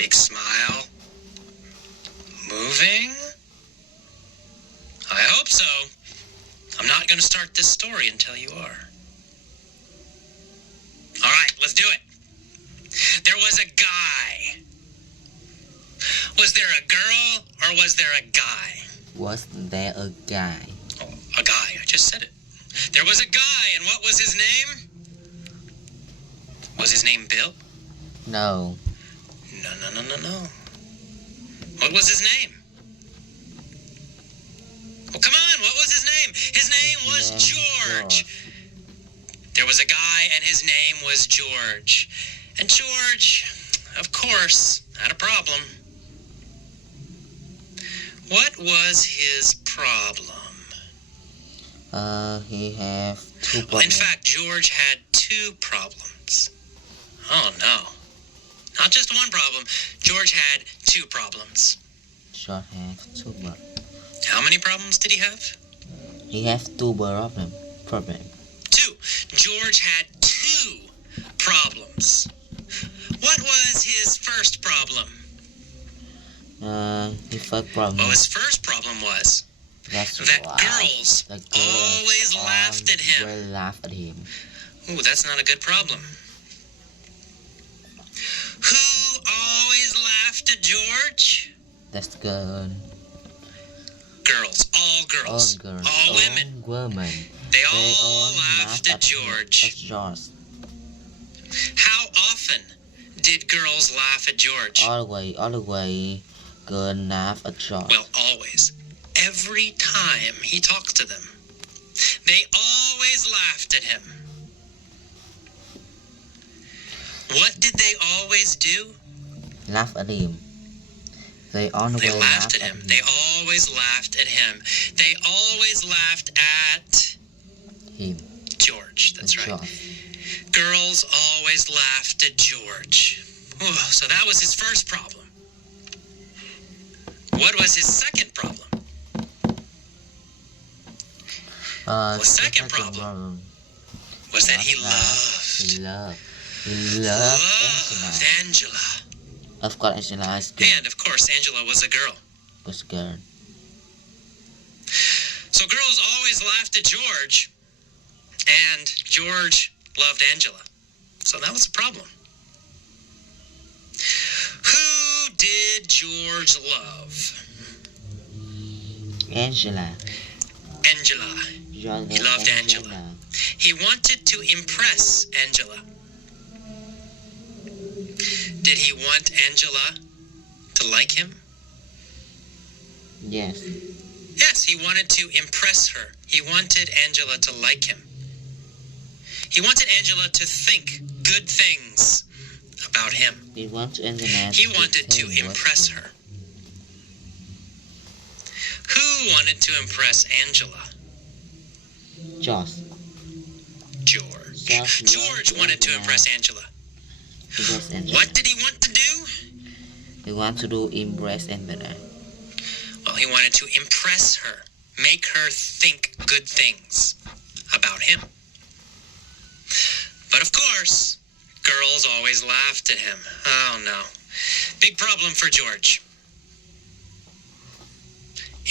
Big smile. Moving? I hope so. I'm not going to start this story until you are. All right, let's do it. There was a guy. Was there a girl or was there a guy? Was there a guy? Oh, a guy. I just said it. There was a guy, and what was his name? Was his name Bill? No. No. What was his name? Well, come on, what was his name? His name was George. There was a guy, and his name was George. And George, of course, had a problem. What was his problem? He have two problems. Well, in fact, George had two problems. Oh, no. Not just one problem. George had two problems. George have two problems. How many problems did he have? He have two problem. Two. George had two problems. What was his first problem? His first problem. Well, his first problem was that girls always laughed at him. Laugh at him. Ooh, that's not a good problem. Who always laughed at George? That's good. Girls. All girls. All women. They all laughed at George. How often did girls laugh at George? Always, girl laugh at George. Well, always. Every time he talked to them, they always laughed at him. What did they always do? Laugh at him. They laughed at him. They always laughed at him. They always laughed at him. George. That's right. George. Girls always laughed at George. Ooh, so that was his first problem. What was his second problem? The second problem was that he loved Angela. Of course, Angela is good. And of course, Angela was a girl. Was girl. So girls always laughed at George, and George loved Angela. So that was a problem. Who did George love? Angela. He loved Angela. He wanted to impress Angela. Did he want Angela to like him? Yes. Yes, he wanted to impress her. He wanted Angela to like him. He wanted Angela to think good things about him. He wanted to impress her. Who wanted to impress Angela? George. George wanted to impress Angela. What did he want to do? He wanted to impress Angela. Well, he wanted to impress her, make her think good things about him. But of course, girls always laughed at him. Oh no. Big problem for George.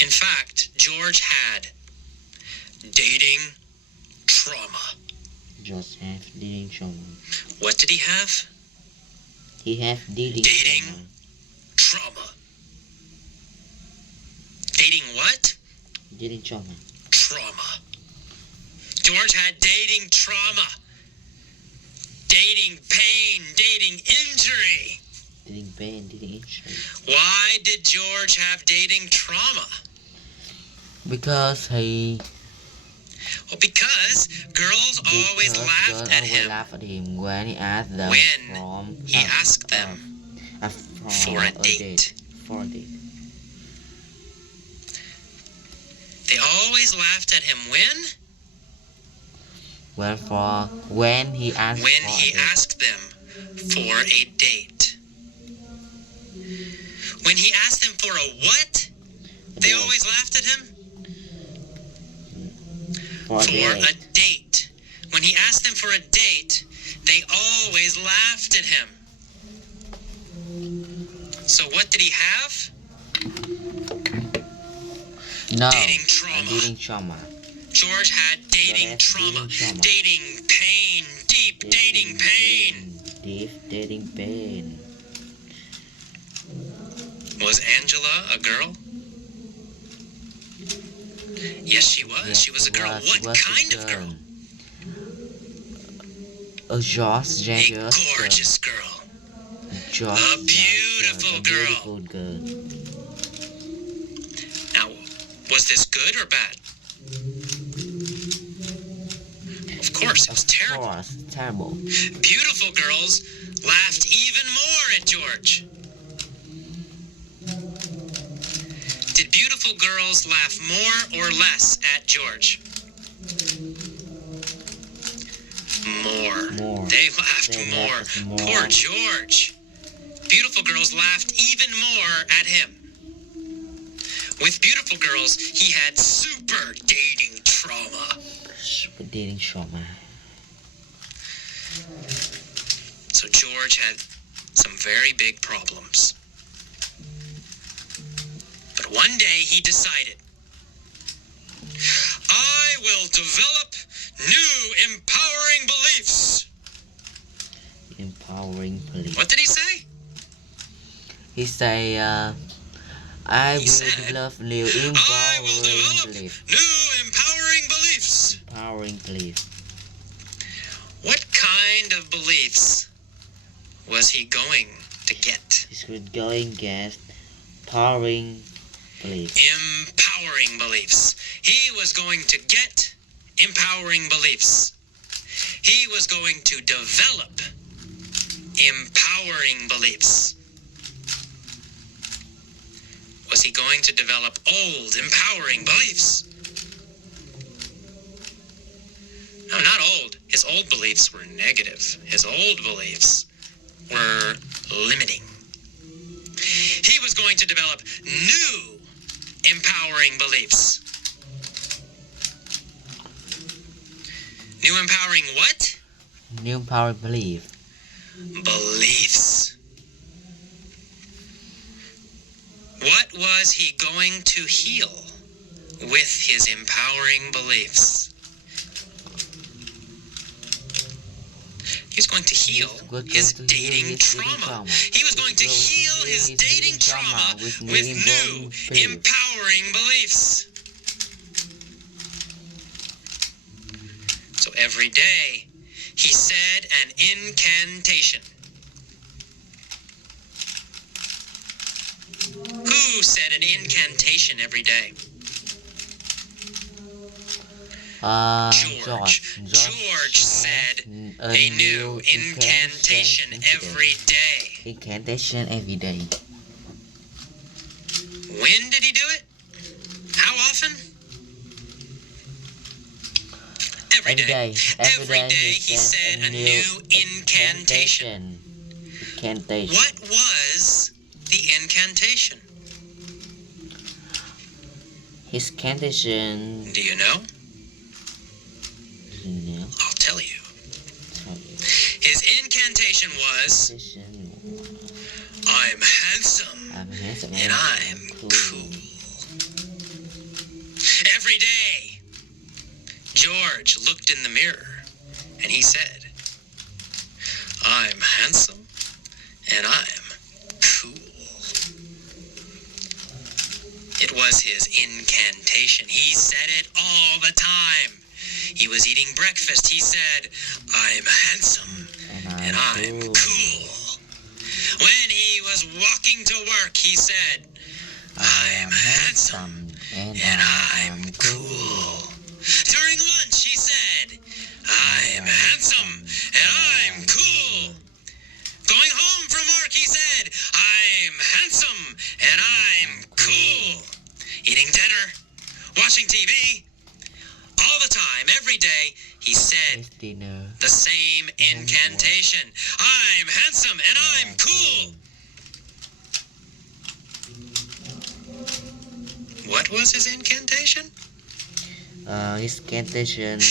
In fact, George had dating trauma. George have dating trauma. What did he have? He have dating trauma. Dating what? Dating trauma. Trauma. George had dating trauma. Dating pain, dating injury. Dating pain, dating injury. Why did George have dating trauma? Because girls always laughed at him when he asked them for a date. They always laughed at him when he asked them for a date. When he asked them for a what? They always laughed at him? For a date. When he asked them for a date, they always laughed at him. So what did he have? No. Dating trauma. Dating trauma. George had dating trauma. Dating pain. Deep dating pain. Deep dating pain. Was Angela a girl? Yes, she was. Yes, she was a girl. What kind of girl? A gorgeous gorgeous girl. A beautiful girl. Now, was this good or bad? Of course, it was terrible. Terrible. Beautiful girls laughed even more at George. Did beautiful girls laugh more or less at George? More. They laughed more. Poor George. Beautiful girls laughed even more at him. With beautiful girls, he had super dating trauma. Super dating trauma. So George had some very big problems. But one day he decided, I will develop new empowering beliefs. Empowering beliefs. What did he say? He say, I will develop new empowering beliefs. New empowering beliefs. Empowering beliefs. What kind of beliefs was he going to get? He's going to get empowering beliefs. Empowering beliefs. He was going to get empowering beliefs. He was going to develop empowering beliefs. Was he going to develop old, empowering beliefs? No, not old. His old beliefs were negative. His old beliefs were limiting. He was going to develop new, empowering beliefs. New empowering what? New empowering belief. Beliefs. What was he going to heal with his empowering beliefs? He was going to heal his dating trauma. He was going to heal his dating trauma with new, empowering beliefs. So every day, he said an incantation. Who said an incantation every day? George. George said a new incantation every day. Incantation every day. When did he do it? How often? Every day. Every day he said a new incantation. What was the incantation? His incantation. Do you know? No. I'll tell you. His incantation was, I'm handsome, and I'm cool. Every day, George looked in the mirror, and he said, I'm handsome, and I'm cool. It was his incantation. He said it all the time. He was eating breakfast. He said, I'm handsome and I'm cool. When he was walking to work, he said, I'm handsome and I'm cool. During lunch, he said, I'm handsome and I'm cool. Going home from work, he said, I'm handsome and I'm cool. Eating dinner, watching TV, all the time, every day, he said the same incantation. I'm handsome and I'm cool. What was his incantation? His incantation was...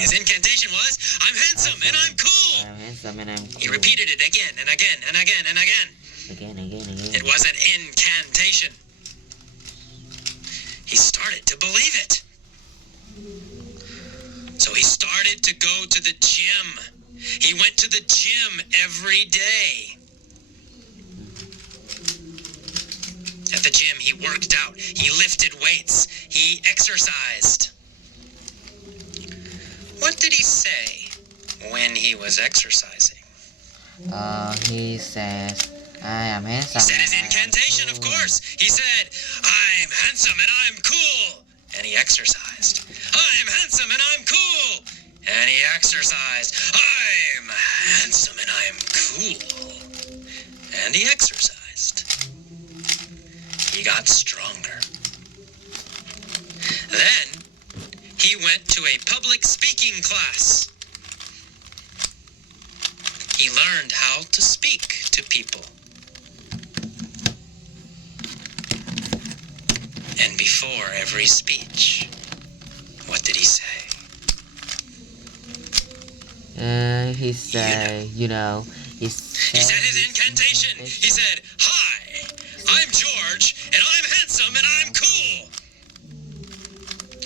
His incantation was, I'm handsome and I'm cool. I'm handsome and I'm cool. He repeated it again and again and again and again. Again. It was an incantation. He started to believe it. So he started to go to the gym. He went to the gym every day. At the gym, he worked out. He lifted weights. He exercised. What did he say when he was exercising? He says, I am handsome. He said his and I am incantation, of cool." course. He said, I'm handsome and I'm cool. And he exercised. I'm handsome and I'm cool. And he exercised. I'm handsome and I'm cool. And he exercised. He got stronger. Then he went to a public speaking class. He learned how to speak to people. And before every speech, what did he say? He said, he said his incantation. He said, hi, I'm George, and I'm handsome, and I'm cool.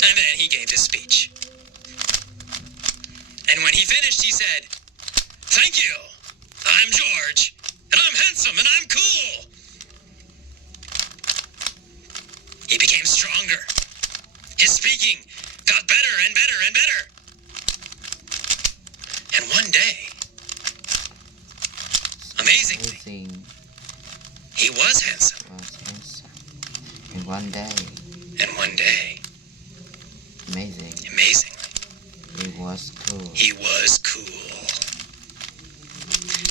And then he gave his speech. And when he finished, he said, thank you, I'm George, and I'm handsome, and I'm cool. He became stronger. His speaking got better and better and better. And one day, amazingly, he was handsome. And one day, amazingly, he was cool. He was cool.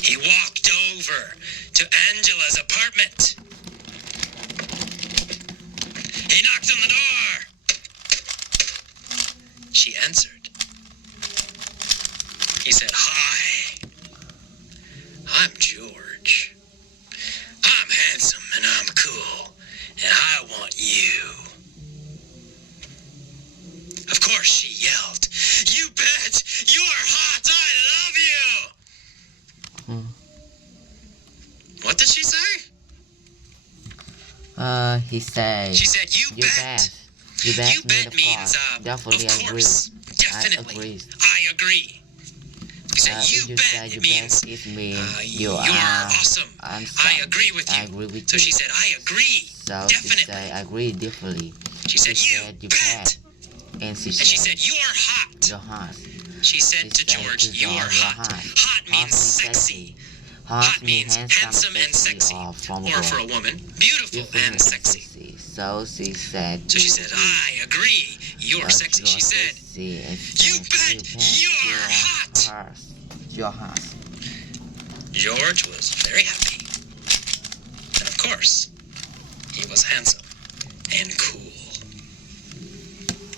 He walked over to Angela's apartment. He knocked on the door. She answered. He said, hi, I'm George. I'm handsome and I'm cool, and I want you. Of course, she yelled, you bet, you're hot, I love you. What did she say? He said. She said, you bet. You bet means, definitely of course, agree. definitely, I agree. He said, you bet, it means, you are awesome. I agree with you. So she said, I agree, So definitely. she said, I agree definitely. She said, you bet. And she said, you're hot. you're hot. She said to George, you're hot. Hot means sexy. Hot means handsome and sexy. Or for a woman, beautiful and sexy. So she said, I agree, you're sexy. She said, you bet, you're hot. You're hot. George was very happy. And of course, he was handsome and cool.